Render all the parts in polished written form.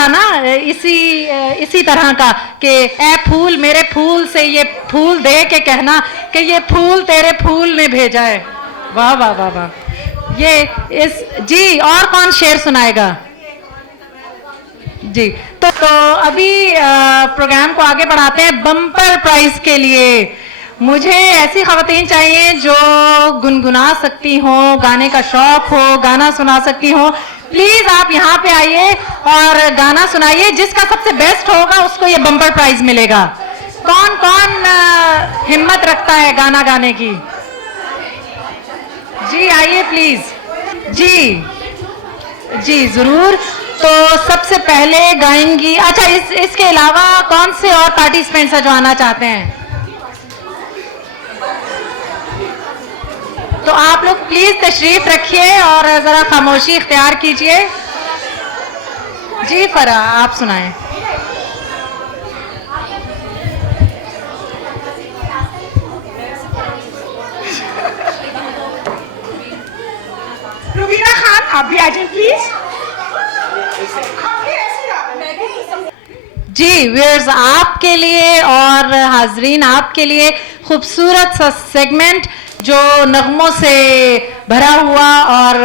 था ना इसी तरह का कि ए फूल मेरे फूल से ये फूल दे के कहना कि ये फूल तेरे फूल ने भेजा है। वाह वाह वाह वाह। ये इस जी और कौन शेर सुनाएगा जी? तो अभी प्रोग्राम को आगे बढ़ाते हैं बम्पर प्राइज के लिए। मुझे ऐसी खवातीन चाहिए जो गुनगुना सकती हो, गाने का शौक हो, गाना सुना सकती हो। प्लीज आप यहाँ पे आइए और गाना सुनाइए। जिसका सबसे बेस्ट होगा उसको ये बम्पर प्राइज मिलेगा। कौन कौन हिम्मत रखता है गाना गाने की? जी आइए प्लीज। जी जी जरूर। तो सबसे पहले गाएंगी, अच्छा इसके अलावा कौन से और पार्टिसिपेंट्स जो आना चाहते हैं? तो आप लोग प्लीज तशरीफ रखिए और जरा खामोशी इख्तियार कीजिए। जी फरा आप सुनाएं। रुबीना खान आप भी आ जाए प्लीज। जी व्यूअर्स आपके लिए और हाजरीन आपके लिए खूबसूरत सा सेगमेंट जो नगमों से भरा हुआ और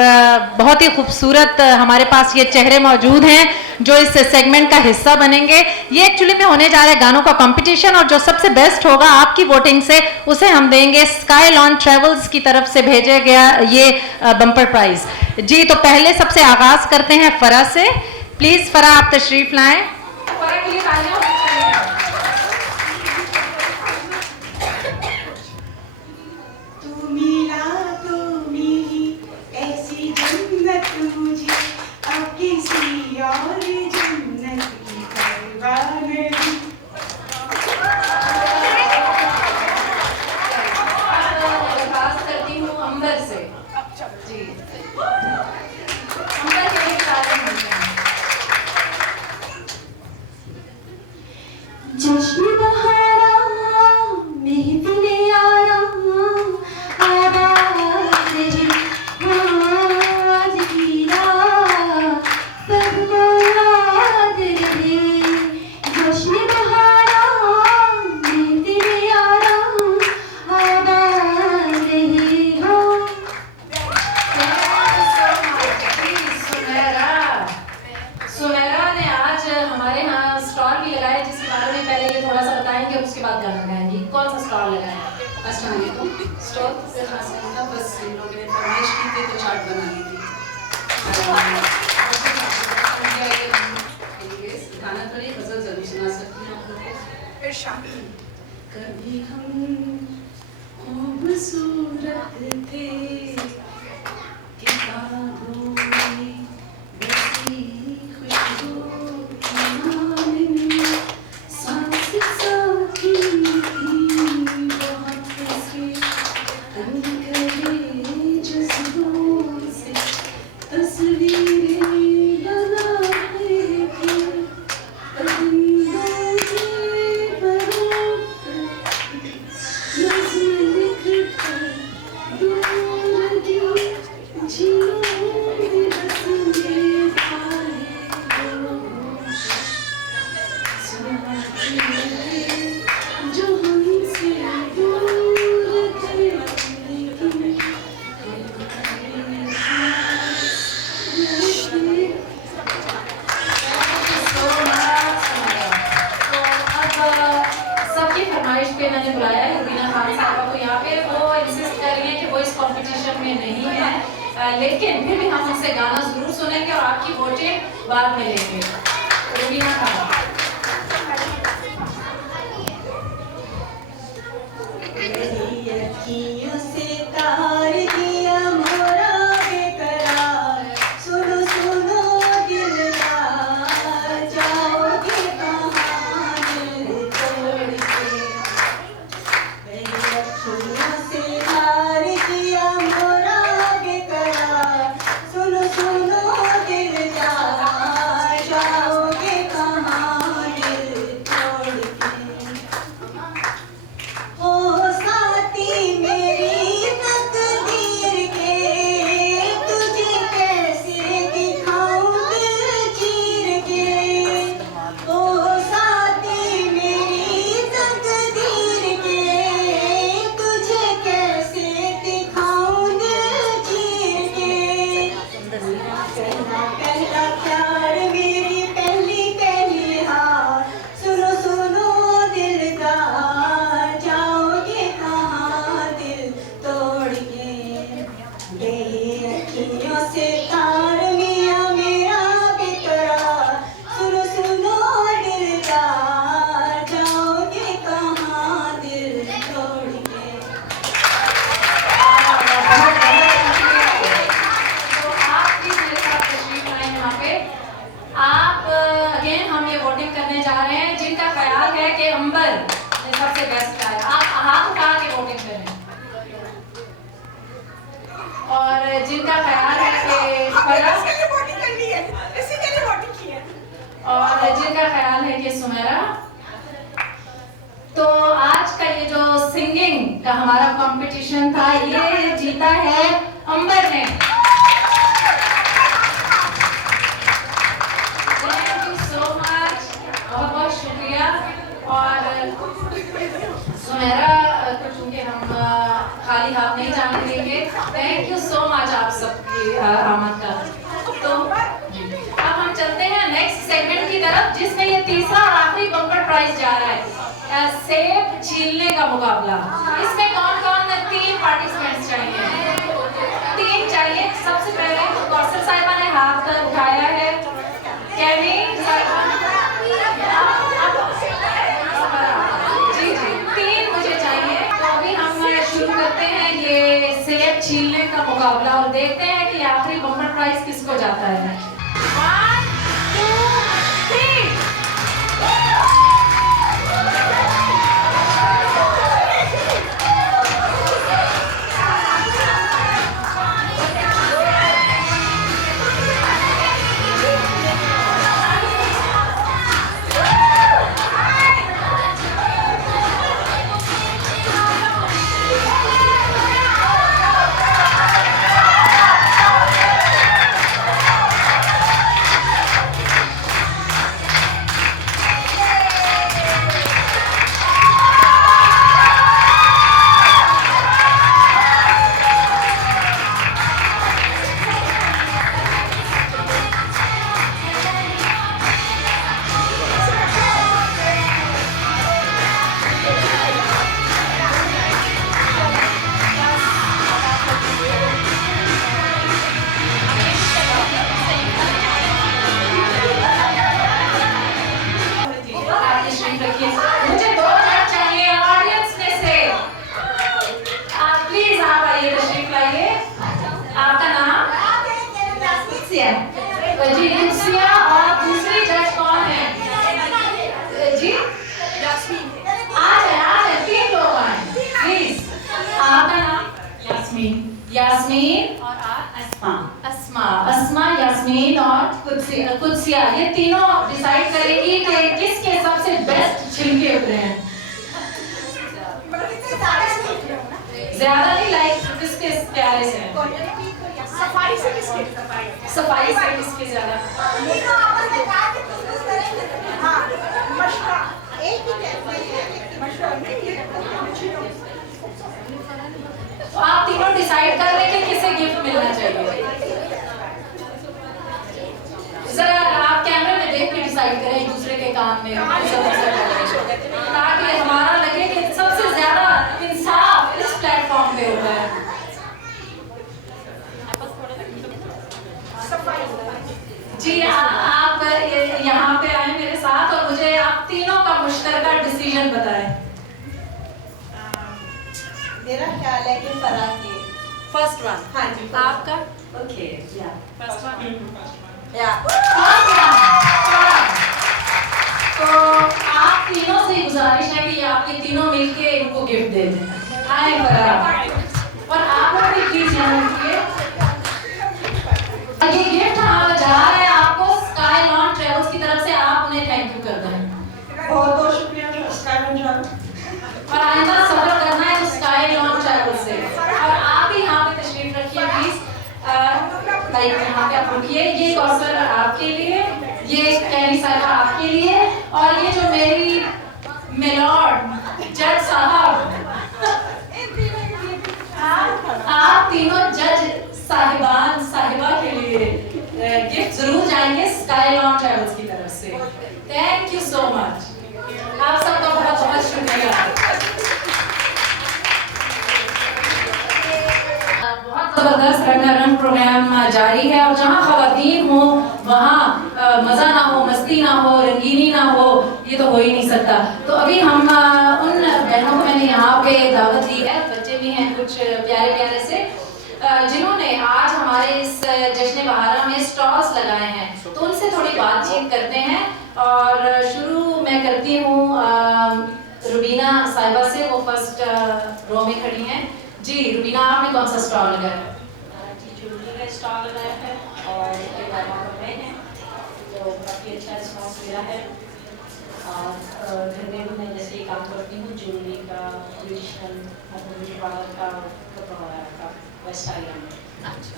बहुत ही खूबसूरत हमारे पास ये चेहरे मौजूद हैं जो इस सेगमेंट का हिस्सा बनेंगे। ये एक्चुअली में होने जा रहा है गानों का कंपटीशन और जो सबसे बेस्ट होगा आपकी वोटिंग से उसे हम देंगे स्काई लॉन ट्रेवल्स की तरफ से भेजे गया ये बम्पर प्राइज। जी तो पहले सबसे आगाज करते हैं फरा से। प्लीज फरा आप तशरीफ लाएं। कभी हम खूबसूरत थे किताबों में बसी खुशबू सांस साथी थी बहुत से अनकरे जज्बों से तस्वीरें बनाते थे परिंदों के परों लेकिन फिर भी हम उससे गाना जरूर सुनेंगे और आपकी वोटें बाद में लेंगे। रुबीना खान सुनो सुनो दिल जा जाओगे कहाँ। जिनका ख्याल है कि फराह इसके लिए वोटिंग करनी है, इसी के लिए वोटिंग की है। और जिनका ख्याल है कि सुमेरा। तो आज का ये जो सिंगिंग का हमारा कंपटीशन था, ये जीता है अंबर ने। थैंक यू सो मच, बहुत बहुत शुक्रिया। और सुमेरा को चूंकि हम खाली हाथ नहीं जाने देंगे, थैंक यू सो मच आप सबकी आमद का। तो अब हम चलते हैं नेक्स्ट सेगमेंट की तरफ, जिसमें ये तीसरा और आखिरी बम्पर प्राइज जा रहा है, सेब छीलने का मुकाबला। इसमें कौन कौन 3 पार्टिसिपेंट्स चाहिए? 3 चाहिए। सबसे पहले कौसर साहिबा ने हाथ उठाया है। कैनी जी जी 3 मुझे चाहिए। तो अभी हम शुरू करते हैं ये सेब छीलने का मुकाबला और देखते हैं कि आखिरी बम्पर प्राइज किसको जाता है। 1 2 3। मुझे 2 जज चाहिए ऑडियंस में से। आप प्लीज आप आइए, तशरीफ लाइए। आपका नाम? जी कुत्सिया। और दूसरी जज कौन है जी? आ जाए 3 लोग आए प्लीज। आपका नाम? यास्मीन। और आप? अस्मा, यास्मीन और कुत्सिया। ये तीनों डिसाइड करेंगी कि किसके सबसे बेस्ट छिलके उतरे हैं। ज्यादा नहीं, लाइक किसके प्यारे से हैं? सफाई से किसके? सफाई से किसके ज्यादा? हाँ, मशरा एक ही मशरा नहीं। तो आप तीनों डिसाइड कर रहे हैं कि किसे गिफ्ट मिलना चाहिए। जरा आप कैमरे में देख के डिसाइड करें, एक दूसरे के कान में, ताकि हमारा लगे कि सबसे ज्यादा इंसाफ इस प्लेटफॉर्म पे होता है। जी आप यहाँ पे आए मेरे साथ और मुझे आप तीनों का मुश्तरका डिसीजन बताएं। मेरा ख्याल है कि फराह की फर्स्ट वन। हाँ जी। आपका? ओके या फर्स्ट वन। या तो आप तीनों से गुजारिश है कि आप ये तीनों मिलके इनको गिफ्ट दे दें। आए फराह। और आप लोग भी प्लीज यहाँ रखिए। ये गिफ्ट जा रहा है आपको स्काई लॉन ट्रेवल्स की तरफ से। आप उन्हें थैंक यू कर दें। बहुत बहुत शुक्रिया स्काई लॉन ट्रेवल्स। और आइंदा सफर करना है तो स्काई लॉन ट्रेवल्स से। और आप भी यहाँ पे तशरीफ रखिए प्लीज। लाइक यहाँ पे आप रुकिए। ये कौसर आपके लिए, ये कैनी साहिबा आपके लिए, और ये जो मेरी मिलॉर्ड जज साहब, आप तीनों जज साहिबा के लिए गिफ्ट जरूर जाएंगे स्काई लॉन ट्रेवल्स की तरफ से। Thank you so much. आप सबका बहुत बहुत शुक्रिया। बहुत जबरदस्त रंगारंग प्रोग्राम जारी है और जहाँ खवातीन हो वहाँ मजा ना हो, मस्ती ना हो, रंगीनी ना हो, ये तो हो ही नहीं सकता। तो अभी हम उन बहनों को मैंने यहाँ पे दावत दी है, बच्चे भी हैं कुछ प्यारे प्यारे से, जिन्होंने आज हमारे इस जश्न बहारा में स्टॉल्स लगाए हैं, तो उनसे थोड़ी बातचीत करते हैं। और शुरू मैं करती हूँ रुबीना साहिबा से, वो फर्स्ट रो में खड़ी हैं। जी रुबीना, आपने कौन सा स्टॉल लगाया? स्टॉल लगाया है और उसके बाद वहाँ पर मैं हैं, तो काफ़ी अच्छा रिस्पॉन्स मिला है। और घर में भी मैं जैसे काम करती हूँ, ज्वेलरी का, ट्रेडिशनल ब्यूटी पार्लर का, कपड़ा वगैरह का, वेस्ट आइलैंड में। अच्छा,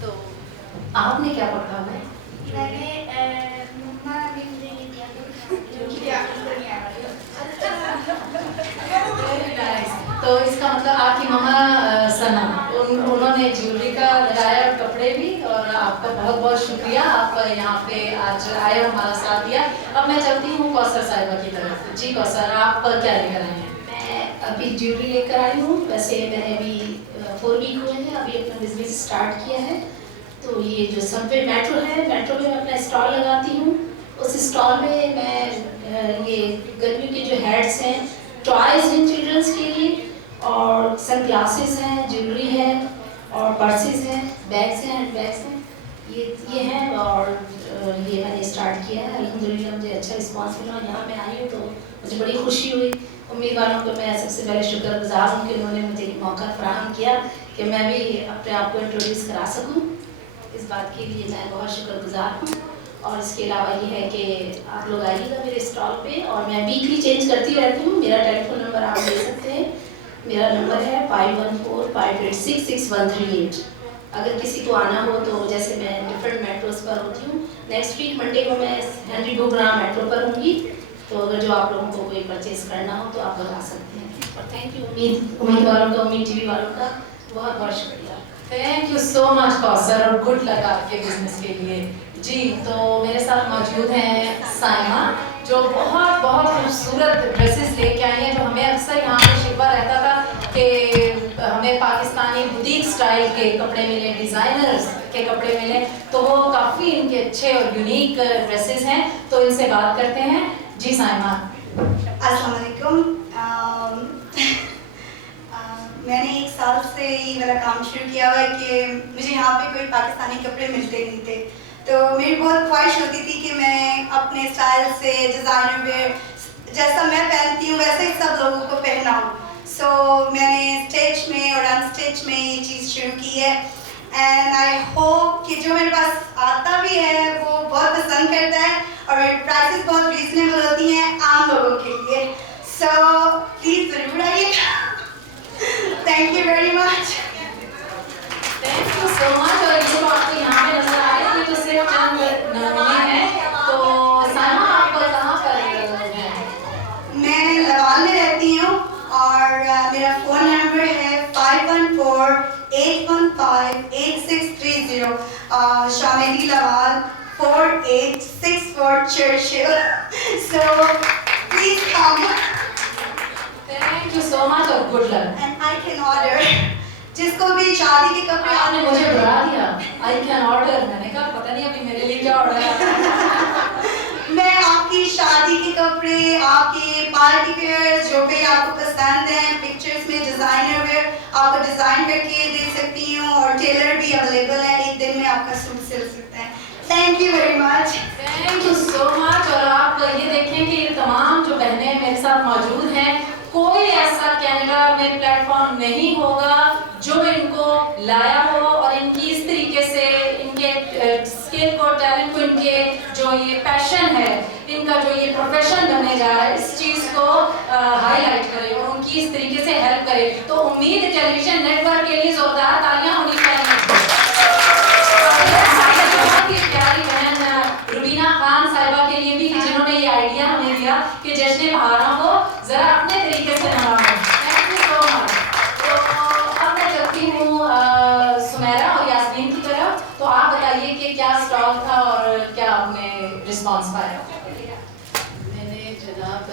तो आपने क्या पढ़ा है? मैंने मम्मा ने मुझे ये दिया Very nice. तो इसका मतलब आपकी मम्मा सना उन्होंने ज्वेलरी का लगाया और कपड़े भी, और आपका बहुत बहुत शुक्रिया, आप यहाँ पे आज आए और हमारा साथ दिया। अब मैं चलती हूँ कौसर साहिबा की तरफ। जी कौसर, आप क्या लेकर आए हैं? मैं अभी ज्वेलरी लेकर आई हूँ। वैसे मैंने अभी 4 वीक हुए हैं अभी अपना बिजनेस स्टार्ट किया है। तो ये जो सबवे मेट्रो है, मेट्रो में मैं अपना स्टॉल लगाती हूँ। उस स्टॉल में मैं ये गर्मियों के जो हेड्स हैं, टॉयज हैं चिल्ड्रंस के लिए, और सन ग्लासेस हैं, ज्वेलरी है, और पर्सेस हैं, बैग्स हैं, हैंड बैग्स हैं, ये हैं। और ये मैंने स्टार्ट किया है। अल्हम्दुलिल्लाह मुझे अच्छा रिस्पांस मिला। यहाँ मैं आई हूँ तो मुझे बड़ी खुशी हुई। उम्मीद वालों को मैं सबसे पहले शुक्रगुजार हूँ कि उन्होंने मुझे एक मौका फराहम किया कि मैं भी अपने आप को इंट्रोड्यूस करा सकूँ। इस बात के लिए मैं बहुत शुक्रगुजार हूँ। और इसके अलावा ये है कि आप लोग आइएगा मेरे स्टॉल पे, और मैं वीकली चेंज करती रहती हूँ। मेरा टेलीफोन नंबर आप ले सकते हैं। मेरा नंबर है 5145866138। अगर किसी को आना हो तो, जैसे मैं डिफरेंट मेट्रोस पर होती हूँ, नेक्स्ट वीक मंडे को मैं हेनरी डोग्राम मेट्रो पर होंगी। तो अगर जो आप लोगों को कोई परचेज करना हो तो आप लोग आ सकते हैं। और थैंक यू उम्मीद वालों का, उम्मीद टीवी वालों का बहुत बहुत शुक्रिया। Thank you so much Kausar, और गुड लक आपके बिजनेस के लिए। जी, तो मेरे साथ मौजूद हैं साइमा, जो बहुत बहुत खूबसूरत ड्रेसेस लेके आई हैं। जो हमें अक्सर यहाँ पे शिकवा रहता था कि हमें पाकिस्तानी बुटीक स्टाइल के कपड़े मिले, डिज़ाइनर्स के कपड़े मिले, तो वो काफ़ी इनके अच्छे और यूनिक ड्रेसेस हैं। तो इनसे बात करते हैं। जी साइमा। अस्सलाम वालेकुम। मैंने 1 साल से ही मेरा काम शुरू किया हुआ है कि मुझे यहाँ पे कोई पाकिस्तानी कपड़े मिलते नहीं थे। तो मेरी बहुत ख्वाहिश होती थी कि मैं अपने स्टाइल से डिज़ाइनर वेयर जैसा मैं पहनती हूँ वैसे ही सब लोगों को पहनाऊँ। सो मैंने स्टिच में और अनस्टिच में ये चीज़ शुरू की है। एंड आई होप कि जो मेरे पास आता भी है वो बहुत पसंद करता है, और मेरी प्राइसेस बहुत रीजनेबल होती हैं आम लोगों के लिए। सो प्लीज़ ज़रूर आइएगा। Thank you very much. Thank you so much. और ये जो आपको यहाँ पे नजर आ रही है तो सिर्फ चंद नमूने हैं। तो साइमा, आप कहाँ पर हैं? मैं लवाल में रहती हूँ, और मेरा फ़ोन नंबर है 5148158630। Chomedey Laval 4864 Churchill. So please come. Thank you so much और good luck. And I can order, जिसको भी शादी के कपड़े आपने मुझे बुला दिया। आई कैन ऑर्डर, मैंने कहा पता नहीं अभी मेरे लिए क्या ऑर्डर है। मैं आपकी शादी के कपड़े, आपके पार्टी वेयर जो भी आपको पसंद है, पिक्चर्स में डिज़ाइनर वेयर आपको डिज़ाइन करके दे सकती हूँ, और टेलर भी अवेलेबल है, 1 दिन में आपका सूट सिल सकता है। Thank you very much. Thank you so much. और आप ये देखें कि ये तमाम जो बहनें मेरे साथ मौजूद हैं, कोई ऐसा कनाडा में प्लेटफॉर्म नहीं होगा जो इनको लाया हो और इनकी इस तरीके से इनके स्किल को, टैलेंट को, इनके जो ये पैशन है, इनका जो ये प्रोफेशन बनने जा रहा है, इस चीज़ को हाईलाइट करे और उनकी इस तरीके से हेल्प करे। तो उम्मीद टेलीविजन नेटवर्क के लिए जोरदार तालियां होनी चाहिए। प्यारी बहन रुबीना खान साहिबा के लिए भी, जिन्होंने ये आइडिया हमें दिया कि जश्न बहारों को जरा अपने तरीके से मनाओ। Thank you so much. तो अब मैं चलती हूँ सुमेरा और यास्मीन की तरफ। तो आप बताइए कि क्या स्टॉल था और क्या आपने रिस्पांस पाया? मैंने जनाब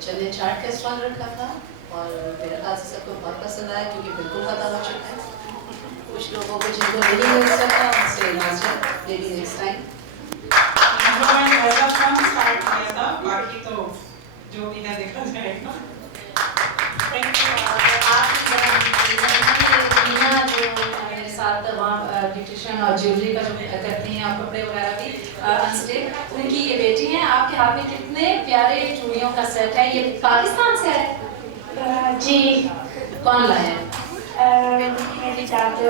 चने चाट का स्टॉल रखा था, और मेरे ख्याल से सबको बहुत पसंद आया क्योंकि बिल्कुल खत्म हो चुका है। कुछ लोगों को जिनको नहीं मिल सका उनसे माजरत, लेडी नेक्स्ट टाइम। स्टार्ट किया था, बाकी तो जो भी है देखा जाएगा। थैंक मीना जो मेरे साथ वहाँ ब्यूटिशियन और ज्वेलरी का जो करती हैं और कपड़े वगैरह भी अनस्टिच, उनकी ये बेटी हैं। आपके हाथ में कितने प्यारे चूड़ियों का सेट है, ये पाकिस्तान से है? जी। कौन लाया है? मेरी दादी।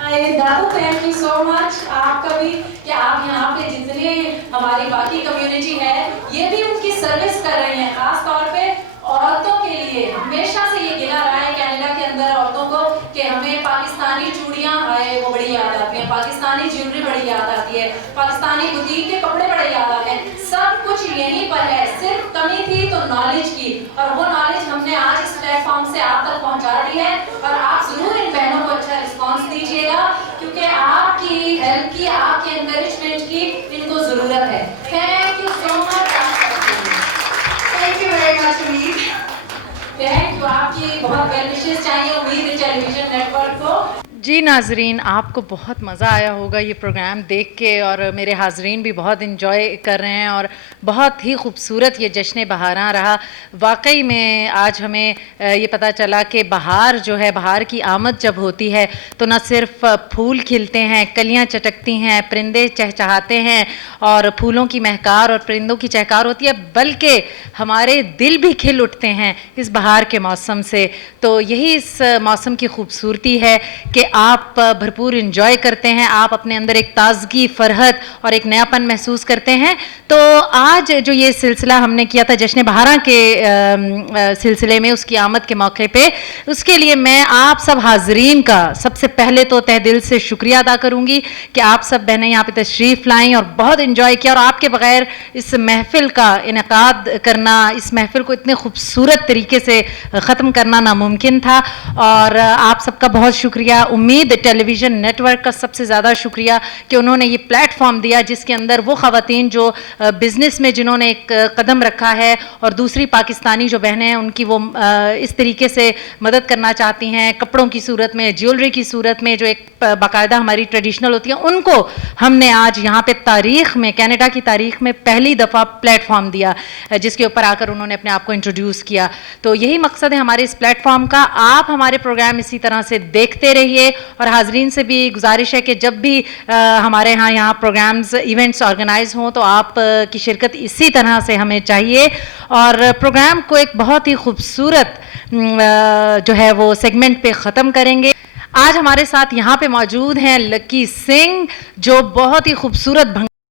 दादू थैंक यू सो मच आपका भी कि आप यहाँ पे जितने हमारी बाकी कम्युनिटी है ये भी उनकी सर्विस कर रही हैं, खास तौर पे औरतों के लिए। हमेशा से ये गिला रहा है कनाडा के अंदर औरतों को कि हमें पाकिस्तानी चूड़ियाँ है वो बड़ी याद आती हैं, पाकिस्तानी ज्वेलरी बड़ी याद आती है, पाकिस्तानी बुटीक के कपड़े बड़े याद आते हैं। सब कुछ यहीं पर है, सिर्फ कमी थी तो नॉलेज की, और वो नॉलेज हमने आज इस प्लेटफॉर्म से आप तक पहुंचा दी है। और आप जरूर इन बहनों को अच्छा रिस्पॉन्स दीजिएगा क्योंकि आपकी हेल्प की, आपके एनकरेजमेंट की इनको जरूरत है। Thank you so much. Thank you very much उम्मीद। थैंक यू, आपकी बहुत वेल विशेस चाहिए उम्मीद टेलीविजन नेटवर्क को। जी नाजरीन, आपको बहुत मज़ा आया होगा ये प्रोग्राम देख के, और मेरे हाजरीन भी बहुत इन्जॉय कर रहे हैं और बहुत ही खूबसूरत ये जश्न बहारां रहा। वाकई में आज हमें ये पता चला कि बहार जो है, बहार की आमद जब होती है तो न सिर्फ फूल खिलते हैं, कलियां चटकती हैं, परिंदे चहचहाते हैं और फूलों की महकार और परिंदों की चहकार होती है, बल्कि हमारे दिल भी खिल उठते हैं इस बहार के मौसम से। तो यही इस मौसम की खूबसूरती है कि आप भरपूर इंजॉय करते हैं, आप अपने अंदर एक ताजगी, फरहत और एक नयापन महसूस करते हैं। तो आज जो ये सिलसिला हमने किया था जश्न बहारां के सिलसिले में, उसकी आमद के मौके पे, उसके लिए मैं आप सब हाजरीन का सबसे पहले तो तहे दिल से शुक्रिया अदा करूंगी कि आप सब बहनें यहाँ पे तशरीफ़ लाईं और बहुत इंजॉय किया। और आपके बगैर इस महफिल का इनेकाद करना, इस महफिल को इतने खूबसूरत तरीके से ख़त्म करना नामुमकिन था। और आप सबका बहुत शुक्रिया। उम्मीद टेलीविज़न नेटवर्क का सबसे ज़्यादा शुक्रिया कि उन्होंने ये प्लेटफॉर्म दिया जिसके अंदर वो ख़वातीन जो बिज़नेस में जिन्होंने एक कदम रखा है और दूसरी पाकिस्तानी जो बहनें हैं उनकी वो इस तरीके से मदद करना चाहती हैं, कपड़ों की सूरत में, ज्वेलरी की सूरत में, जो एक बाकायदा हमारी ट्रेडिशनल होती है, उनको हमने आज यहाँ पे तारीख़ में, कनाडा की तारीख़ में पहली दफ़ा प्लेटफॉर्म दिया जिसके ऊपर आकर उन्होंने अपने आप को इंट्रोड्यूस किया। तो यही मकसद है हमारे इस प्लेटफॉर्म का। आप हमारे प्रोग्राम इसी तरह से देखते रहिए और हाजरीन से भी गुजारिश है कि जब भी हमारे यहाँ प्रोग्राम्स, इवेंट्स ऑर्गेनाइज हों तो आप की शिरकत इसी तरह से हमें चाहिए। और प्रोग्राम को एक बहुत ही खूबसूरत जो है वो सेगमेंट पे ख़त्म करेंगे। आज हमारे साथ यहाँ पे मौजूद हैं लकी सिंह, जो बहुत ही खूबसूरत